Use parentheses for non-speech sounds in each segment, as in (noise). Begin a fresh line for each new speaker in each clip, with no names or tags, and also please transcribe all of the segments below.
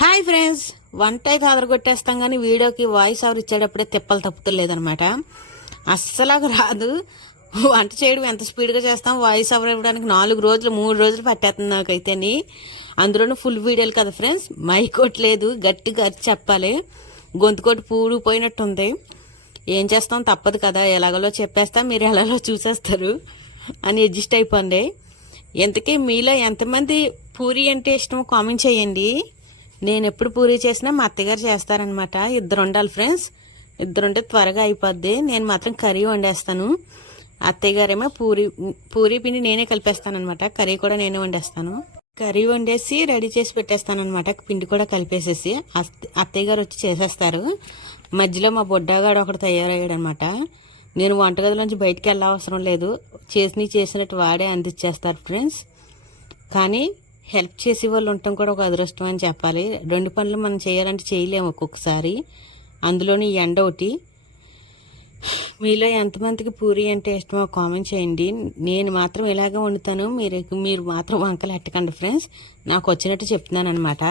Hi friends వంట అయితే అదరగొట్టేస్తాం కానీ వీడియోకి వాయిస్ ఓవర్ ఇచ్చేటప్పుడే తిప్పలు తప్పుతలేదనమాట అస్సలు రాదు. వంట చేయడం ఎంత స్పీడ్గా చేస్తాం వాయిస్ ఓవర్ ఇవ్వడానికి నాలుగు రోజులు మూడు రోజులు పట్టేస్తుంది నాకైతేని. అందులోనూ ఫుల్ వీడియోలు కదా ఫ్రెండ్స్ మైకోట్లేదు గట్టిగా అరిచి చెప్పాలి. గొంతుకోటి పూడిపోయినట్టుంది ఏం చేస్తాం తప్పదు కదా ఎలాగలో చెప్పేస్తా మీరు ఎలాగో చూసేస్తారు అని అడ్జస్ట్ అయిపోండి. ఇంతకీ మీలో ఎంతమంది పూరి అంటే ఇష్టమో కామెంట్ చేయండి. నేను ఎప్పుడు పూరి చేసినా మా అత్తగారు చేస్తారనమాట ఇద్దరు ఉండాలి ఫ్రెండ్స్. ఇద్దరు ఉంటే త్వరగా అయిపోద్ది. నేను మాత్రం కర్రీ వండేస్తాను. అత్తయ్య గారేమో పూరి పూరి పిండి నేనే కలిపేస్తాను అనమాట కర్రీ కూడా నేనే వండేస్తాను. కర్రీ వండేసి రెడీ చేసి పెట్టేస్తాను అనమాట పిండి కూడా కలిపేసేసి అత్త- అత్తయ్య గారు వచ్చి చేసేస్తారు. మధ్యలో మా బొడ్డాగాడు ఒకడు తయారయ్యాడు అనమాట నేను వంటగదిలోంచి బయటికి వెళ్ళవసరం లేదు. చేసినవి చేసినట్టు వాడే అందించేస్తారు ఫ్రెండ్స్. కానీ హెల్ప్ చేసే వాళ్ళు ఉండటం కూడా ఒక అదృష్టం అని చెప్పాలి. రెండు పనులు మనం చేయాలంటే చేయలేము ఒక్కొక్కసారి. అందులోని ఎండ ఒకటి. మీలో ఎంతమందికి పూరి అంటే ఇష్టమో కామెంట్ చేయండి. నేను మాత్రం ఇలాగే వండుతాను. మీరు మీరు మాత్రం వంకలు ఎట్టకండి ఫ్రెండ్స్. నాకు వచ్చినట్టు చెప్తున్నాను అనమాట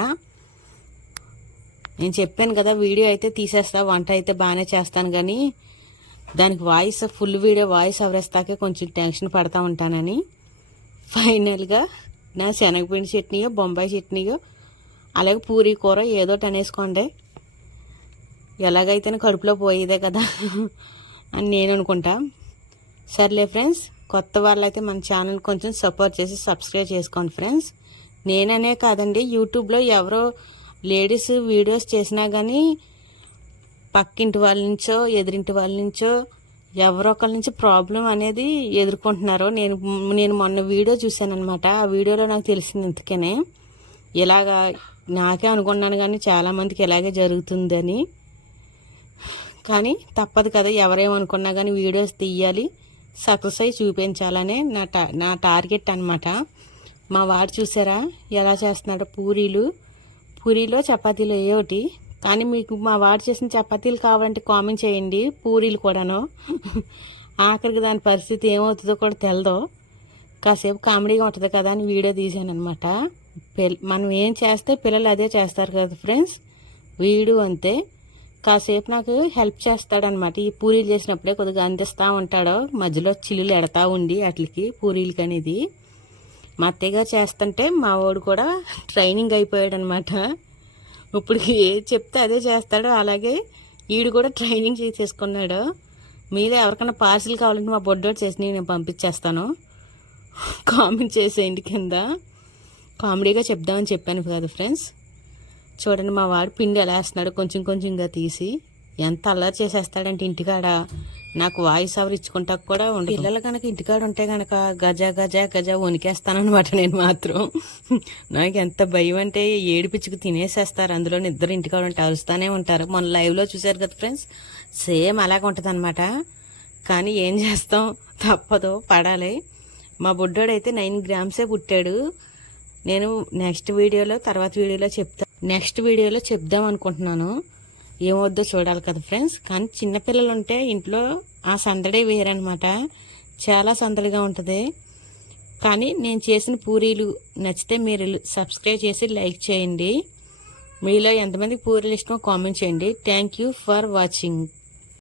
నేను చెప్పాను కదా వీడియో అయితే తీసేస్తా వంట అయితే బాగానే చేస్తాను కానీ దానికి వాయిస్ ఫుల్ వీడియో వాయిస్ అవరేస్తాకే కొంచెం టెన్షన్ పడతా ఉంటానని. ఫైనల్గా నా శనగపిండి చట్నీయో బొంబాయి చట్నీయో అలాగే పూరీ కూర ఏదో ఒకటి అనేసుకోండి. ఎలాగైతేనే కడుపులో పోయేదే కదా (laughs) అని నేను అనుకుంటా. సర్లే ఫ్రెండ్స్ కొత్త వాళ్ళైతే మన ఛానల్ కొంచెం సపోర్ట్ చేసి సబ్స్క్రైబ్ చేసుకోండి ఫ్రెండ్స్. నేననే కాదండి యూట్యూబ్లో ఎవరో లేడీస్ వీడియోస్ చేసినా కానీ పక్కింటి వాళ్ళ నుంచో ఎదురింటి వాళ్ళ నుంచో ఎవరో ఒకరి నుంచి ప్రాబ్లం అనేది ఎదుర్కొంటున్నారు నేను నేను మొన్న వీడియో చూశానమాట అనమాట ఆ వీడియోలో నాకు తెలిసింది ఇంతకనే ఇలాగా నాకే అనుకున్నాను కానీ చాలామందికి ఇలాగే జరుగుతుందని. కానీ తప్పదు కదా ఎవరేమనుకున్నా కానీ వీడియోస్ తీయాలి సక్సెస్ అయ్యి చూపించాలనే నా టా నా టార్గెట్ అనమాట మా వాడు చూసారా ఎలా చేస్తున్నాడు పూరీలు. పూరీలో చపాతీలు ఏ ఒకటి కానీ మీకు మా వాడు చేసిన చపాతీలు కావాలంటే కామెంట్ చేయండి పూరీలు కూడాను. ఆఖరికి దాని పరిస్థితి ఏమవుతుందో కూడా తెలదో. కాసేపు కామెడీగా ఉంటుంది కదా అని వీడియో తీసాను అనమాట మనం ఏం చేస్తే పిల్లలు అదే చేస్తారు కదా ఫ్రెండ్స్. వీడు అంతే. కాసేపు నాకు హెల్ప్ చేస్తాడనమాట ఈ పూరీలు చేసినప్పుడే కొద్దిగా అందిస్తూ ఉంటాడు మధ్యలో చిల్లులు ఎడతా ఉండి వాటికి పూరీలకి అనేది మా అత్తయ్య గారు చేస్తుంటే మా వాడు కూడా (laughs) ట్రైనింగ్ అయిపోయాడనమాట ఇప్పుడు ఏది చెప్తే అదే చేస్తాడు. అలాగే వీడు కూడా ట్రైనింగ్ చేసేసుకున్నాడు. మీరే ఎవరికైనా పార్సిల్ కావాలంటే మా బొడ్డోడు చేసి నేను పంపించేస్తాను. కామెంట్ చేసేయండి కింద. కామెడీగా చెప్దామని చెప్పాను కదా ఫ్రెండ్స్. చూడండి మా వాడు పిండి ఎలా వేస్తున్నాడు కొంచెం కొంచెంగా తీసి. ఎంత అల్లరి చేసేస్తాడంటే ఇంటికాడ. నాకు వాయిస్ అవర్ ఇచ్చుకుంటా కూడా ఉండి పిల్లలు కనుక ఇంటికాడ ఉంటే కనుక గజ గజ గజ వణికేస్తానమాట నేను మాత్రం. నాకు ఎంత భయం అంటే ఏడిపిచ్చుకు తినేసేస్తారు. అందులో ఇద్దరు ఇంటికాడ ఉంటే అరుస్తూనే ఉంటారు. మన లైవ్లో చూశారు కదా ఫ్రెండ్స్ సేమ్ అలాగ ఉంటుంది అనమాట కానీ ఏం చేస్తాం? తప్పదు పడాలి. మా బుడ్డోడైతే నైన్ గ్రామ్సే పుట్టాడు. నేను నెక్స్ట్ వీడియోలో తర్వాత వీడియోలో చెప్తా నెక్స్ట్ వీడియోలో చెప్దాం అనుకుంటున్నాను. ఏమొద్దో చూడాలి కదా ఫ్రెండ్స్. కానీ చిన్నపిల్లలు ఉంటే ఇంట్లో ఆ సందడే వేరనమాట చాలా సందడిగా ఉంటుంది. కానీ నేను చేసిన పూరీలు నచ్చితే మీరు సబ్స్క్రైబ్ చేసి లైక్ చేయండి. మీలో ఎంతమంది పూరీలు ఇష్టమో కామెంట్ చేయండి. Thank you for watching